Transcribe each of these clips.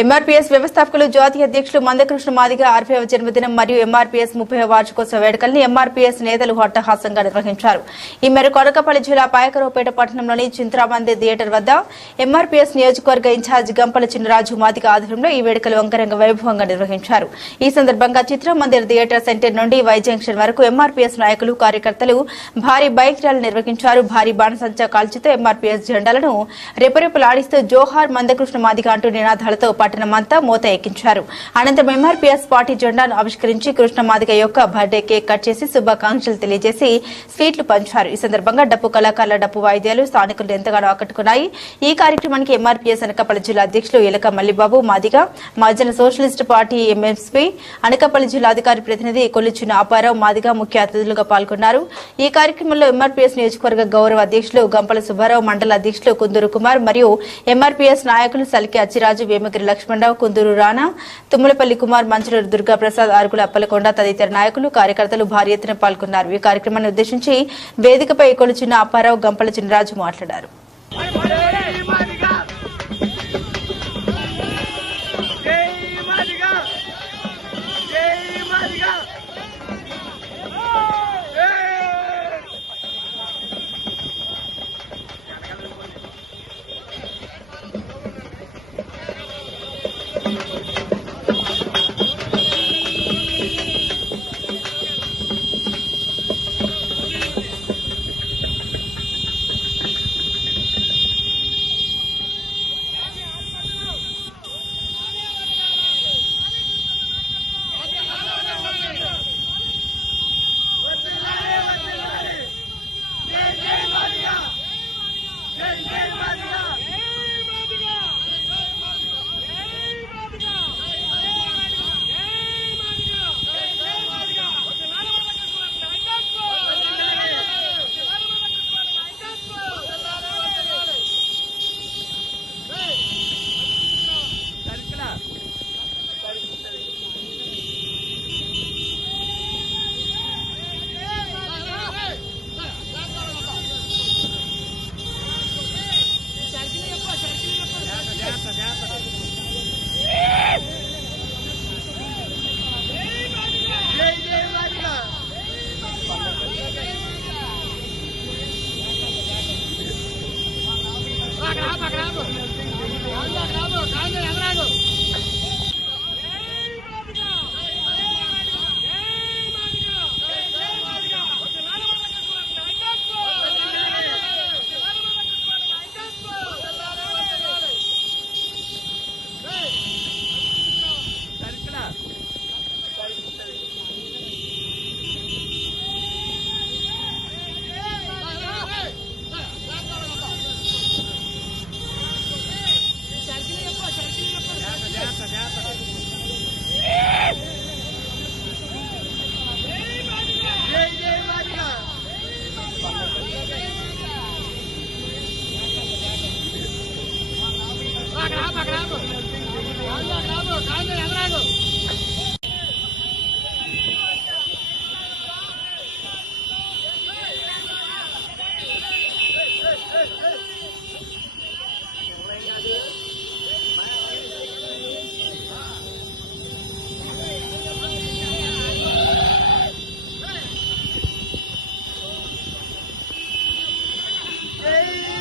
MRPS వ్యవస్థాపకులు జాతీయ అధ్యక్షులు మందకృష్ణ మాదిగ అరవైవ జన్మదినం మరియు ఎంఆర్పీఎస్ ముప్పై వార్షికోత్సవ వేడుకల్ని ఎంఆర్పీఎస్ నేతలు హట్టహాసంగా నిర్వహించారు. ఈ మేరకు కొడకపల్లి జిల్లా పాయకరావుపేట పట్టణంలోని చింత్రామంది థియేటర్ వద్ద ఎంఆర్పీఎస్ నియోజకవర్గ ఇన్ఛార్జ్ గంపల చిన్నరాజు మాదిగ ఆధ్వర్యంలో ఈ వేడుకలు అంగరంగ వైభవంగా నిర్వహించారు. ఈ సందర్భంగా చిత్రమందిర్ థియేటర్ సెంటర్ నుండి వై జంక్షన్ వరకు ఎంఆర్పీఎస్ నాయకులు కార్యకర్తలు భారీ బైక్ ర్యాలీ నిర్వహించారు. భారీ బాణసంచా కాల్చితో ఎంఆర్పీఎస్ జెండాలను రెపరెపలాడిస్తూ జోహార్ మందకృష్ణ మాదిగ అంటూ నినాదాలతో పట్టణమంతా మోత ఎక్కించారు. అనంతరం ఎంఆర్పీఎస్ పార్టీ జెండాను ఆవిష్కరించి కృష్ణ మాదిగ యొక్క బర్త్డే కేక్ కట్ చేసి శుభాకాంక్షలు తెలియజేసి స్వీట్లు పంచారు. ఈ సందర్భంగా డప్పు కళాకారుల డప్పు వాయిద్యాలు స్థానికులు ఎంతగానో ఆకట్టుకున్నాయి. ఈ కార్యక్రమానికి ఎంఆర్పీఎస్ అనకాపల్లి జిల్లా అధ్యక్షులు Elaka Mallibabu Madiga Mahajana socialist party MSP Anakapalli జిల్లా అధికారి ప్రతినిధి కొల్లిచిన అపారావు మాదిగ ముఖ్య అతిథులుగా పాల్గొన్నారు. ఈ కార్యక్రమంలో ఎంఆర్పీఎస్ నియోజకవర్గ గౌరవ అధ్యక్షులు గంపల సుబ్బారావు మండల అధ్యక్షులు కుందూరు కుమార్ మరియు ఎంఆర్పీఎస్ నాయకులు సలికి అచ్చిరాజు వేమగిరి లక్ష్మణరావు కుందూరు రాణా తుమ్మలపల్లి కుమార్ మంచులూరు దుర్గాప్రసాద్ ఆరుకుల అప్పలకొండ తదితర నాయకులు కార్యకర్తలు భారీ ఎత్తున పాల్గొన్నారు. ఈ కార్యక్రమాన్ని ఉద్దేశించి వేదికపై కొలుచున్న అప్పారావు గంపల చిన్నరాజు మాట్లాడారు.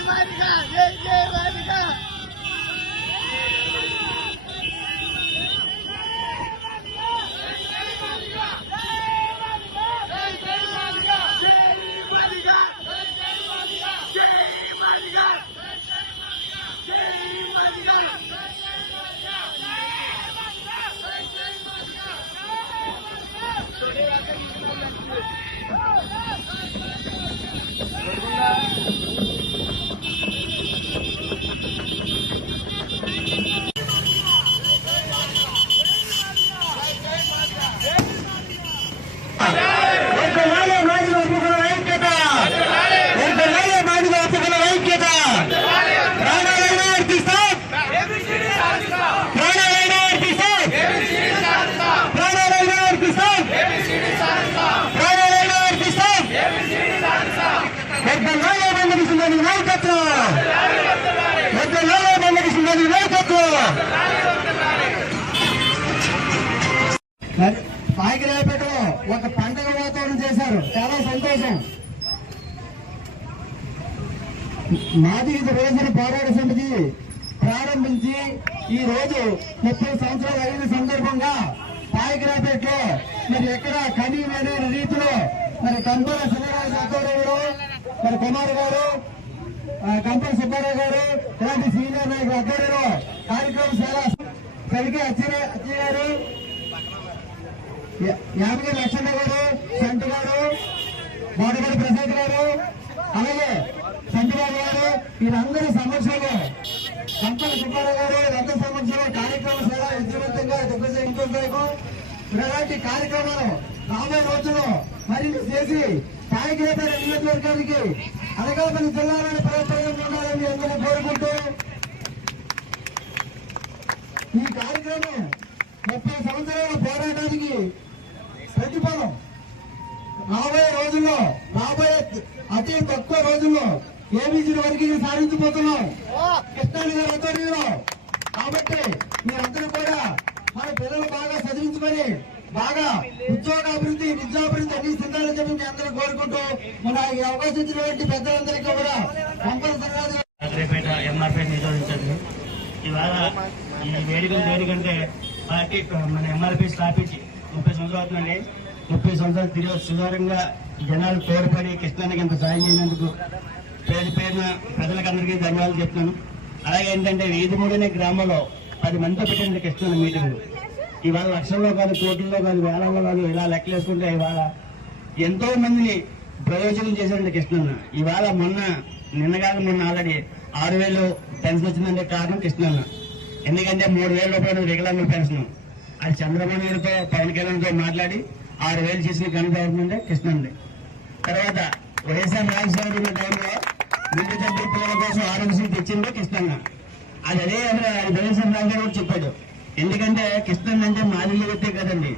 Vai ficar, vem, vem, vai. మరి పాకిరాయపేటలో ఒక పండుగ వాతావరణం చేశారు. చాలా సంతోషం. మాది రోజున పోరాట సమితి ప్రారంభించి ఈ రోజు ముప్పై సంవత్సరాలు అయిన సందర్భంగా పాయికరాపేటలో మరి ఎక్కడ కనీమైన రీతిలో మరి కంపల సుబ్బారావు జాతవరావు గారు మరి కుమార్ గారు కంపల సుబ్బారావు గారు ఇలాంటి సీనియర్ నాయకులు అధ్వర్యంలో కార్యక్రమం చాలా కలిగి అచ్చి యాభై లక్షణ గారు సంతు గారు మోడగడి ప్రసాద్ గారు అలాగే సంతుబాబు గారు వీరందరి సమక్షంలో కంపల సుబ్బారావు గారు వీరందరి సమక్షంలో కార్యక్రమం చాలా విజయవంతంగా దిగ్విజయించుకుంటాము ఇలాంటి కార్యక్రమాలు రాబోయే రోజుల్లో మరిన్ని చేసి పాయకిరేపేట నియోజకవర్గానికి అనకాపల్లి జిల్లాలోని ప్రయోజనం ఉండాలని అందరూ కోరుకుంటూ ఈ కార్యక్రమం ముప్పై సంవత్సరాల పోరాటానికి ప్రతిఫలం రాబోయే రోజుల్లో రాబోయే అతి తక్కువ రోజుల్లో ఏబీసీ వరకు సాధించబోతున్నాం. కృష్ణాని గారి ఆధ్వర్యంలో. కాబట్టి మీరందరూ కూడా మన పిల్లలు బాగా చదివించుకొని బాగా ఉద్యోగ అభివృద్ధి విద్యాభివృద్ధి అన్ని చెందాలని చెప్పి మీ అందరూ కోరుకుంటూ మన ఈ అవకాశం ఇచ్చినటువంటి పెద్దలందరికీ కూడా కంపల్సరిగా రాత్రిపేట ఎంఆర్పీ నిరోధించండి ఇవాళ ఈ వేడుకలు దేనికంటే పార్టీ మన ఎంఆర్పీ స్థాపించి ముప్పై సంవత్సరాలు అవుతుందండి. ముప్పై సంవత్సరాలు తిరిగి సుధారంగా జనాలు తోడ్పడి కృష్ణానికి ఇంత సాయం చేసినందుకు పేరు పేరున ప్రజలకందరికీ ధన్యవాదాలు చెప్తున్నాను. అలాగే ఏంటంటే వీధి మూడనే గ్రామంలో పది మందితో పెట్టింది కృష్ణ మీటింగ్. ఇవాళ లక్షల్లో కాదు కోట్లలో కాదు వేలల్లో కాదు ఇలా లెక్కలేసుకుంటే ఇవాళ ఎంతో మందిని ప్రయోజనం చేశాడండి కృష్ణన్న ఇవాళ మొన్న నిన్నగాక మొన్న ఆల్రెడీ ఆరు వేలు పెన్షన్ వచ్చిందంటే కారణం కృష్ణన్న ఎందుకంటే మూడు వేల రూపాయలు వికలాంగుల పెన్షన్. అది చంద్రబాబు నాయుడుతో పవన్ కళ్యాణ్తో మాట్లాడి ఆరు వేలు చేసిన ఘనత అవుతుందంటే కృష్ణండి తర్వాత వైఎస్ఆర్ రాజశేఖర ఉన్న టైంలో ముందు తగ్గి పిల్లల కోసం ఆరోగ్యశ్రీ తెచ్చిందే కృష్ణంగా అది అదే అది వైఎస్ఆర్ రాజశేఖర చెప్పాడు. ఎందుకంటే కృష్ణన్ అంటే మాదిరి వ్యక్తే కదండి.